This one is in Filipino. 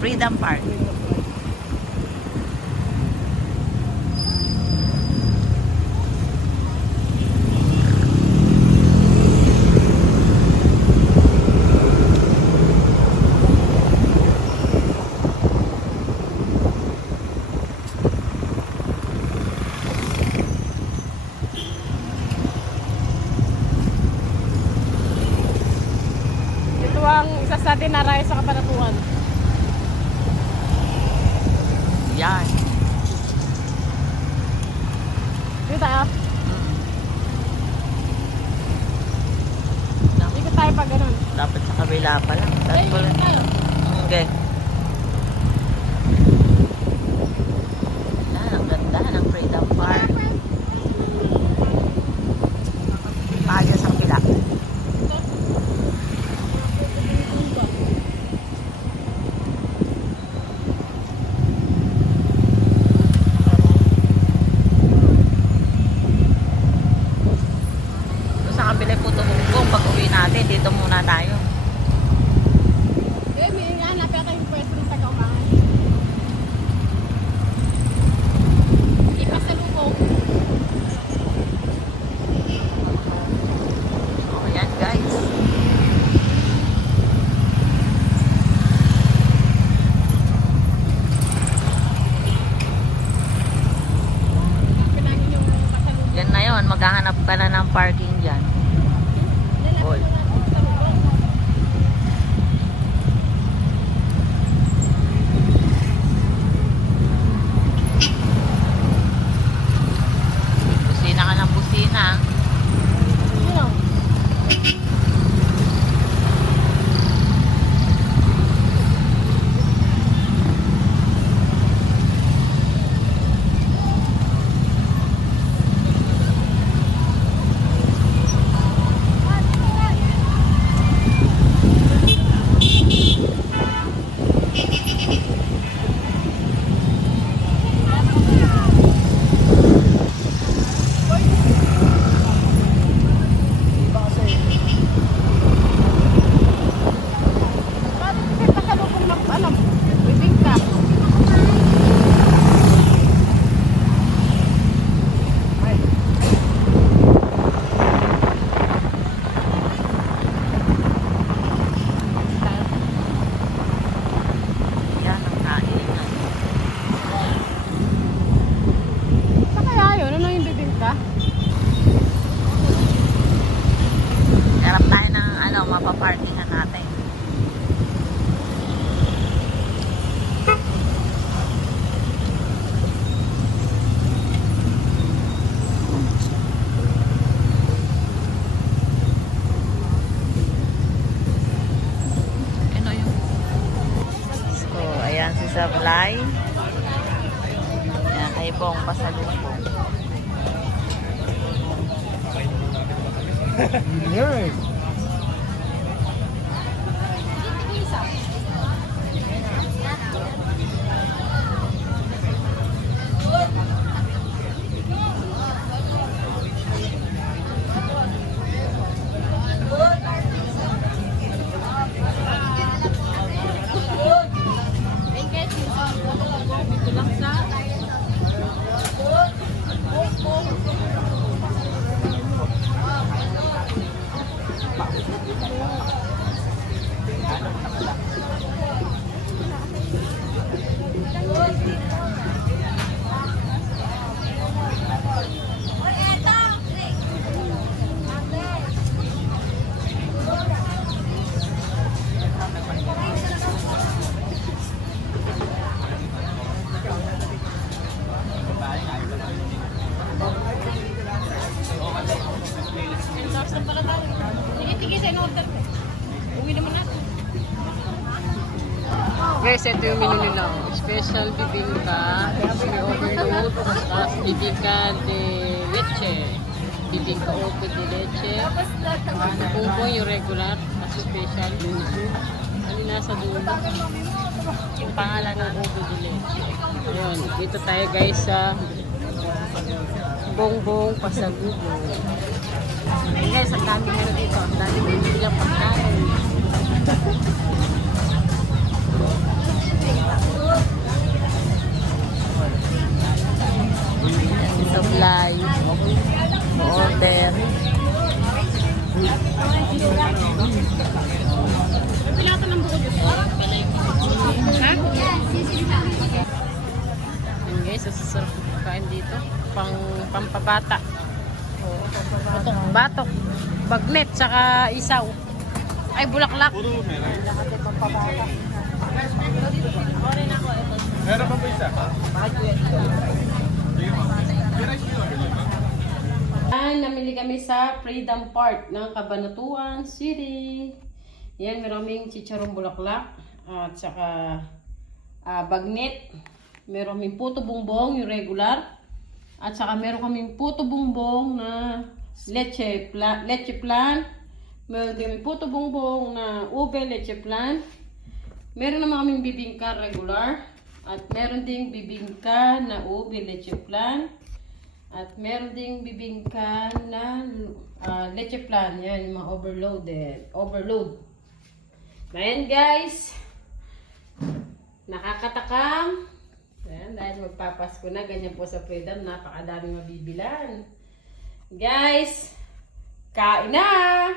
Freedom Park. Ito ang isa sa dinarayo sa Kabanatuan. Yan. Dito tayo. No, Ikot tayo pag ganun. dapat sa kabila pa lang. Saan Eh, pala? ikot tayo. Okay. Yan, ang ganda ng Freedom Park. Tayo sa kabila. Doon sa kabila po tumungkong. Pag uwi natin, dito muna tayo. Eh, may hanap yata yung pwesto ng taga-umangan. Ipasalubong. Oh, yan guys. Pinangin yung pasalubong. Yan na yun. Maghahanap ka na ng parking dyan. All. Busina ka ng busina. Sino? Bakit kasi pasalubong ng ano? Bibingka. Yan ang kainan. Sa kaya yun? Ano yung bibingka? Harap tayo ng ano, mapaparkingan natin. Ano yung... So, ayan si Sablay. Ayan, kay Bong pasalubong. Ito lang sa sige, sa in-order ko. Uwi naman natin. Guys, ito yung menu nila. Special bibingka, may overload, tapos bibingka de leche, bibingka ope de leche, pungpong yung regular, at special. Ano nasa dulo? Yung pangalan ng ope de leche. Ayun, dito tayo guys sa Bongbong Pasalubong. Ayun guys, ang dami meron dito. Ang dami meron nilang pagkain. isa sa sarap kain dito. Pampabata. Oo, pampabata. Batok, bagnet, saka isaw. Ay, bulaklak. Lahat ay pampabata. Meron pa ba isa? Namili kami sa Freedom Park ng Cabanatuan City. Yan, maraming chicharong bulaklak at saka bagnet. Meron kaming puto bumbong, yung regular. At saka meron kaming puto bumbong na leche plan. Meron din kaming puto bumbong na ube leche plan. Meron naman kaming bibingka regular. At meron ding bibingka na ube leche plan. At meron ding bibingka na leche plan. Yan, yung mga overload. Ayan guys. Nakakatakam. Ayan, dahil magpapasko na. Ganyan po sa Freedom. Napakadaming mabibilan. Guys, kain na!